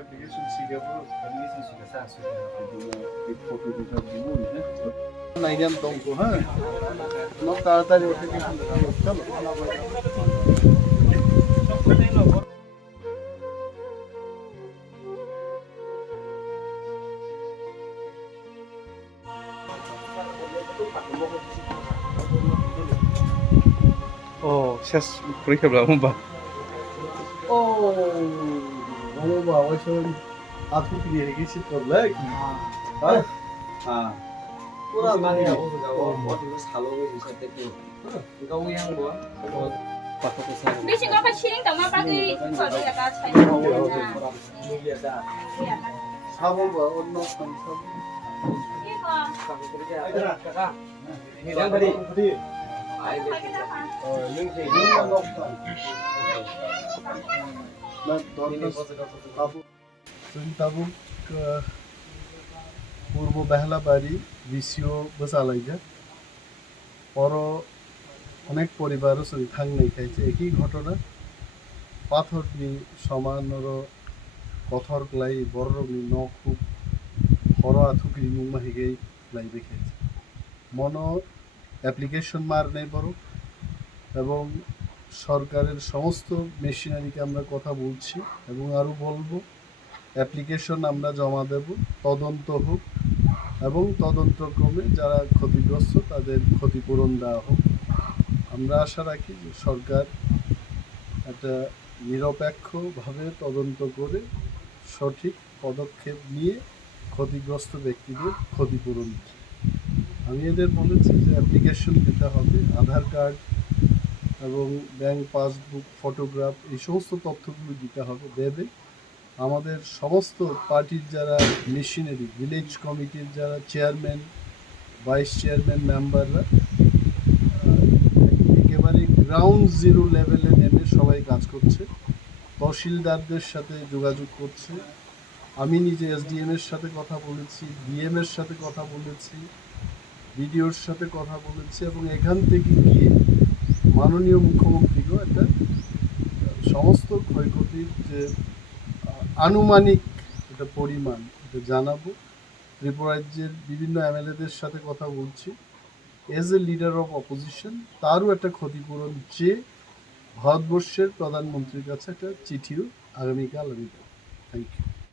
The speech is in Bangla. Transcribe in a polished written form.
application siguro permission sudah sah sudah di foto juga dulu ya. Naikkan tongko ha. Lo তাড়াতাড়ি application চলো। শেষ পরীক্ষা ব্রাহ্মণবা ব্রাহ্মণবা ওইসব আজকে ফিরে গেছি তো লাইক হ্যাঁ হ্যাঁ পুরা মানে 어디로 살고 있을 때 이거 우양 뭐 바꿔서 살 Bisa kau kecilin tak mau pakai kalau ya kau cari. 사본바 언노 삼삼 Ibu. 아이들아 가가 양다리 부디 পূর্ব বেহালাবাড়ি ভিসিও বসালাইজা পর অনেক পরিবারও সরি থাংনাই খাইছে একই ঘটনা পাথরনি সমানর কথর লাই বড়রনি নখুব হর আথুকি মুমাহিগেই লাই দেখাইছে মন অ্যাপ্লিকেশন মার নেই বড় এবং সরকারের সমস্ত মেশিনারিকে আমরা কথা বলছি এবং আরও বলবো অ্যাপ্লিকেশন আমরা জমা দেব তদন্ত হোক এবং তদন্তক্রমে যারা ক্ষতিগ্রস্ত তাদের ক্ষতিপূরণ দেওয়া হোক আমরা আশা রাখি যে সরকার একটা নিরপেক্ষভাবে তদন্ত করে সঠিক পদক্ষেপ নিয়ে ক্ষতিগ্রস্ত ব্যক্তিদের ক্ষতিপূরণ দিচ্ছে আমি এদের বলেছি যে অ্যাপ্লিকেশন দিতে হবে আধার কার্ড এবং ব্যাংক পাসবুক ফটোগ্রাফ এই সমস্ত তথ্যগুলো দিতে হবে দেবে আমাদের সমস্ত পার্টির যারা মেশিনারি ভিলেজ কমিটির যারা চেয়ারম্যান ভাইস চেয়ারম্যান মেম্বাররা একেবারে গ্রাউন্ড জিরো লেভেলে নেমে সবাই কাজ করছে তহসিলদারদের সাথে যোগাযোগ করছে আমি নিজে এসডিএমের সাথে কথা বলেছি ডিএমের সাথে কথা বলেছি ভিডিওর সাথে কথা বলেছি এবং এখান থেকে গিয়ে মাননীয় মুখ্যমন্ত্রীকেও একটা সমস্ত ক্ষয়ক্ষতির যে আনুমানিক একটা পরিমাণ এটা জানাবো ত্রিপুরা রাজ্যের বিভিন্ন এমএলএদের সাথে কথা বলছি as a leader of opposition তারও একটা ক্ষতিপূরণ চেয়ে ভারতবর্ষের প্রধানমন্ত্রীর কাছে একটা চিঠিও আগামীকাল আমি দেব থ্যাংক ইউ